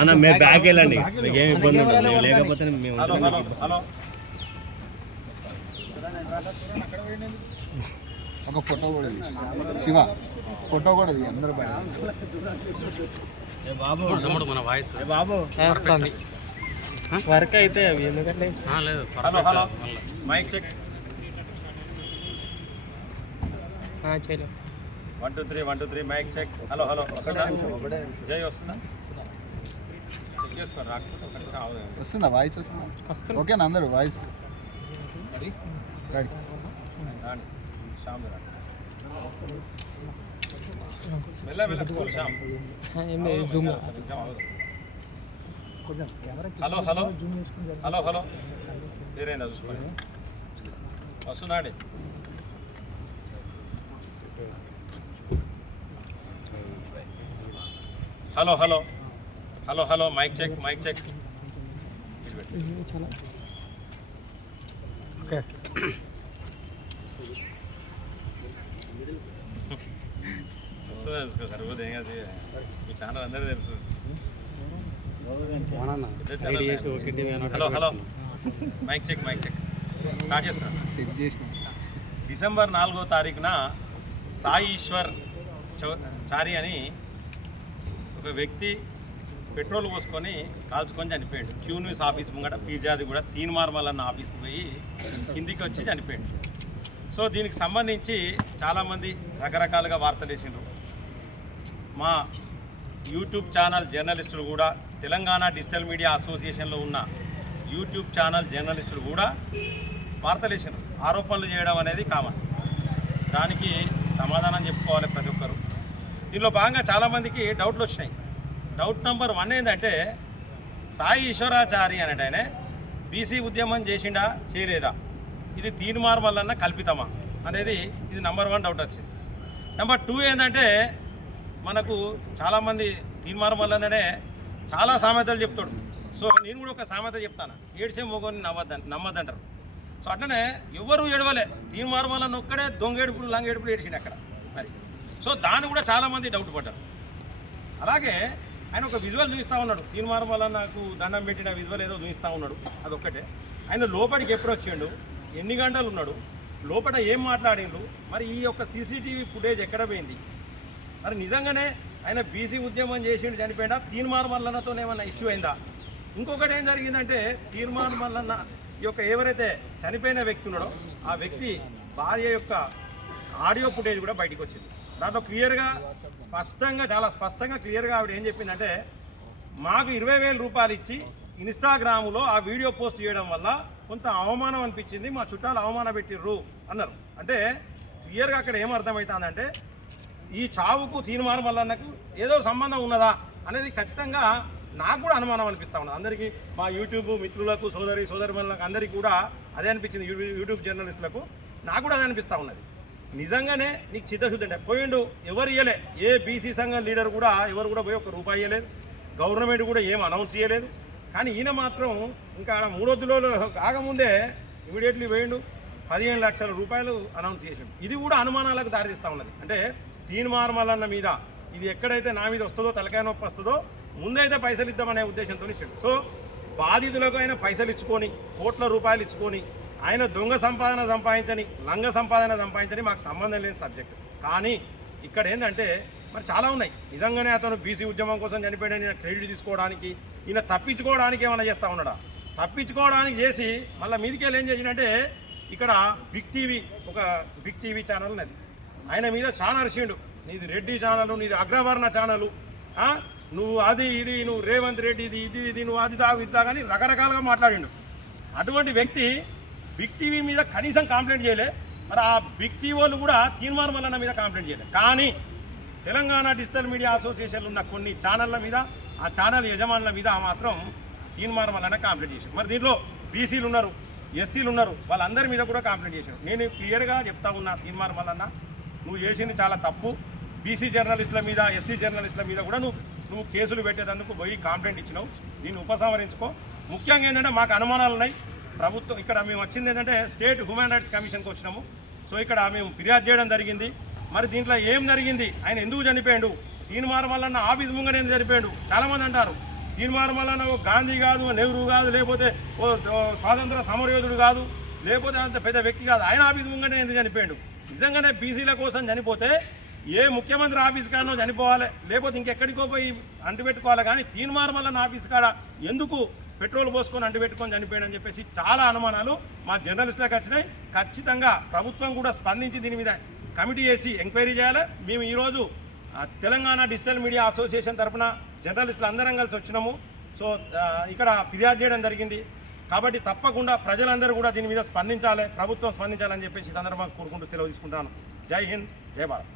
అన్న మేము బ్యాక్ వెళ్ళండి, మీకేం ఇబ్బంది ఉండదు. మేము లేకపోతే మేము ఒక ఫోటో కూడా శివ ఫోటో కూడా అందరూ బాబు మన వాయిస్ బాబు వర్క్ అయితే అవి ఎందుకంటే లేదు. హలో హలో మైక్ చెక్ చేయలేదు. 1 2 3 1 2 3 మైక్ చెక్. హలో హలో వస్తుందా? జై వస్తుందా? చెక్ చేసుకోండి, రాకపోతే ఒక నిమిషం అవదు. వస్తుందా వాయిస్? వస్తుందా? ఓకేనా అందరూ వాయిస్ రెడీ? రాండి శ్యామ్ రా మెల్ల మెల్ల cool Shyam. Hello hello hello hello మీరేందా చూసుకోండి. వస్తుందా అండి? Hello hello hello hello mic check mic check. Okay వస్తుందా చూసుకో సరిపోతే ఏం కాదు. మీ ఛానల్ అందరూ తెలుసు. Hello hello mic check mic check start చేస్తున్నా. సెట్ చేసిన డిసెంబర్ 4వ తారీఖున సాయి ఈశ్వర్ చారి అని ఒక వ్యక్తి పెట్రోల్ పోసుకొని కాల్చుకొని చనిపోయాడు. క్యూ న్యూస్ ఆఫీస్ ముంగట పీజాది కూడా తీన్మార్మల్ ఆఫీస్కి పోయి కిందికి వచ్చి చనిపోయాడు. సో దీనికి సంబంధించి చాలామంది రకరకాలుగా వార్తలు వేసిండ్రు. మా యూట్యూబ్ ఛానల్ జర్నలిస్టులు కూడా, తెలంగాణ డిజిటల్ మీడియా అసోసియేషన్లో ఉన్న యూట్యూబ్ ఛానల్ జర్నలిస్టులు కూడా వార్తలు వేసిండ్రు. ఆరోపణలు చేయడం అనేది కామన్, దానికి సమాధానం చెప్పుకోవాలి ప్రతి ఒక్కరు. దీనిలో భాగంగా చాలామందికి డౌట్లు వచ్చినాయి. డౌట్ నెంబర్ 1 ఏంటంటే సాయి ఈశ్వరాచారి అనేట ఆయన బీసీ ఉద్యమం చేసిండా చేయలేదా, ఇది తీన్మార్మల్ కల్పితమా అనేది ఇది నెంబర్ 1 డౌట్ వచ్చింది. నెంబర్ 2 ఏంటంటే మనకు చాలామంది తీన్మార్మల్ అనే చాలా సామెతలు చెప్తాడు. సో నేను కూడా ఒక సామెత చెప్తాను, ఏడ్చే మొగోని నమ్మద్దంటారు. సో అట్లనే ఎవరు ఏడవలే, తీన్మార్మల్ ఒక్కడే దొంగేడుపులు లంగేడుపులు ఏడిచిండు అక్కడ. మరి సో దాన్ని కూడా చాలామంది డౌట్ పడ్డారు. అలాగే ఆయన ఒక విజువల్ చూపిస్తూ ఉన్నాడు, తీన్మార్మల్ నాకు దండం పెట్టిన విజువల్ ఏదో చూపిస్తూ ఉన్నాడు. అదొక్కటే. ఆయన లోపలికి ఎప్పుడు వచ్చిండు, ఎన్ని గంటలు ఉన్నాడు, లోపల ఏం మాట్లాడిండు, మరి ఈ యొక్క సీసీటీవీ ఫుటేజ్ ఎక్కడ పోయింది, మరి నిజంగానే ఆయన బీసీ ఉద్యమం చేసిండు చనిపోయినా తీన్మార్మల్లతో ఏమన్నా ఇష్యూ అయిందా? ఇంకొకటి ఏం జరిగిందంటే తీన్మార్మల్లన్న ఈ యొక్క ఎవరైతే చనిపోయిన వ్యక్తి ఉన్నాడో ఆ వ్యక్తి భార్య యొక్క ఆడియో ఫుటేజ్ కూడా బయటకు వచ్చింది. దాంట్లో క్లియర్గా స్పష్టంగా చాలా స్పష్టంగా క్లియర్గా ఆవిడ ఏం చెప్పిందంటే, మాకు 20,000 రూపాయలు ఇచ్చి ఇన్స్టాగ్రామ్లో ఆ వీడియో పోస్ట్ చేయడం వల్ల కొంత అవమానం అనిపించింది, మా చుట్టాలు అవమాన పెట్టిర్రు అన్నారు. అంటే క్లియర్గా అక్కడ ఏం అర్థమవుతుందంటే ఈ చావుకు తీన్మార్మల్లన్నకు ఏదో సంబంధం ఉన్నదా అనేది ఖచ్చితంగా నాకు కూడా అనుమానం అనిపిస్తూ ఉన్నది. అందరికీ మా యూట్యూబ్ మిత్రులకు సోదరిమణులకు అందరికీ కూడా అదే అనిపించింది. యూట్యూబ్ జర్నలిస్టులకు నాకు కూడా అదే అనిపిస్తూ ఉన్నది. నిజంగానే నీకు చిత్తశుద్ధి అంటే పోయిండు, ఎవరు ఇవ్వలే, ఏ బీసీ సంఘం లీడర్ కూడా ఎవరు కూడా పోయి 1 రూపాయి ఇవ్వలేదు, గవర్నమెంట్ కూడా ఏం అనౌన్స్ చేయలేదు. కానీ ఈయన మాత్రం ఇంకా 3 రోజులలో కాకముందే ఇమీడియట్లీ పోయిండు, 15 లక్షల రూపాయలు అనౌన్స్ చేసిండు. ఇది కూడా అనుమానాలకు దారితీస్తూ ఉన్నది. అంటే తీన్మార్మల్లన్న మీద ఇది ఎక్కడైతే నా మీద వస్తుందో, తలకాయ నొప్పి వస్తుందో, ముందైతే పైసలు ఇద్దామనే ఉద్దేశంతో ఇచ్చాడు. సో బాధితులకు ఆయన పైసలు ఇచ్చుకొని, కోట్ల రూపాయలు ఇచ్చుకొని, ఆయన దొంగ సంపాదన సంపాదించని, లంగ సంపాదన సంపాదించని మాకు సంబంధం లేని సబ్జెక్ట్. కానీ ఇక్కడ ఏంటంటే మరి చాలా ఉన్నాయి. నిజంగానే అతను బీసీ ఉద్యమం కోసం చనిపోయాడని క్రెడిట్ తీసుకోవడానికి, ఈయన తప్పించుకోవడానికి ఏమైనా చేస్తూ ఉన్నాడా? తప్పించుకోవడానికి చేసి మళ్ళీ మీదికెళ్ళి ఏం చేసిందంటే ఇక్కడ బిగ్ టీవీ ఛానల్ ఉన్నది, ఆయన మీద చాలా అరిచిండు, నీది రెడ్డి ఛానల్, నీది అగ్రవర్ణ ఛానల్, నువ్వు అది ఇది, నువ్వు రేవంత్ రెడ్డి ఇది నువ్వు అది దాగు ఇది దాగని రకరకాలుగా మాట్లాడిండు. అటువంటి వ్యక్తి బిగ్ టీవీ మీద కనీసం కంప్లైంట్ చేయలే. మరి ఆ బిగ్ టీవీ వాళ్ళు కూడా తీన్మార్మల్లన్న మీద కంప్లైంట్ చేయలేదు. కానీ తెలంగాణ డిజిటల్ మీడియా అసోసియేషన్లో ఉన్న కొన్ని ఛానళ్ళ మీద, ఆ ఛానల్ యజమానుల మీద మాత్రం తీన్మార్మల్లన్న కంప్లైంట్ చేశారు. మరి దీంట్లో బీసీలు ఉన్నారు, ఎస్సీలు ఉన్నారు, వాళ్ళందరి మీద కూడా కంప్లైంట్ చేశారు. నేను క్లియర్గా చెప్తా ఉన్నా, తీన్మార్మల్లన్న నువ్వు చేసింది చాలా తప్పు. బీసీ జర్నలిస్టుల మీద, ఎస్సీ జర్నలిస్టుల మీద కూడా నువ్వు కేసులు పెట్టేందుకు పోయి కంప్లైంట్ ఇచ్చినావు, దీన్ని ఉపసంహరించుకో. ముఖ్యంగా ఏంటంటే మాకు అనుమానాలు ఉన్నాయి. ప్రభుత్వం ఇక్కడ మేము వచ్చింది ఏంటంటే స్టేట్ హ్యూమన్ రైట్స్ కమిషన్కి వచ్చినాము. సో ఇక్కడ మేము ఫిర్యాదు చేయడం జరిగింది. మరి దీంట్లో ఏం జరిగింది, ఆయన ఎందుకు చనిపోయాడు, తీన్మార్ మల్లన్న ఆఫీస్ ముంగడే చనిపోయాడు. చాలామంది అంటారు తీన్మార్ మల్లన్న ఓ గాంధీ కాదు, నెహ్రూ కాదు, లేకపోతే ఓ స్వాతంత్ర సమరయోధుడు కాదు, లేకపోతే అంత పెద్ద వ్యక్తి కాదు, ఆయన ఆఫీస్ ముంగడే ఎందుకు చనిపోయాడు? నిజంగానే బీసీల కోసం చనిపోతే ఏ ముఖ్యమంత్రి ఆఫీస్ కాడనో చనిపోవాలి, లేకపోతే ఇంకెక్కడికో పోయి అంటుపెట్టుకోవాలి. కానీ తీన్మార్ మల్లన్న ఆఫీస్ కాడ ఎందుకు పెట్రోల్ పోసుకొని అంటుపెట్టుకొని చనిపోయాడని చెప్పేసి చాలా అనుమానాలు మా జర్నలిస్టులకు వచ్చినాయి. ఖచ్చితంగా ప్రభుత్వం కూడా స్పందించి దీని మీద కమిటీ వేసి ఎంక్వైరీ చేయాలి. మేము ఈరోజు తెలంగాణ డిజిటల్ మీడియా అసోసియేషన్ తరఫున జర్నలిస్టులు అందరం కలిసి వచ్చినాము. సో ఇక్కడ ఫిర్యాదు చేయడం జరిగింది. కాబట్టి తప్పకుండా ప్రజలందరూ కూడా దీని మీద స్పందించాలి, ప్రభుత్వం స్పందించాలని చెప్పేసి ఈ సందర్భంగా కోరుకుంటూ సెలవు తీసుకుంటాను. జై హింద్, జై భారత్.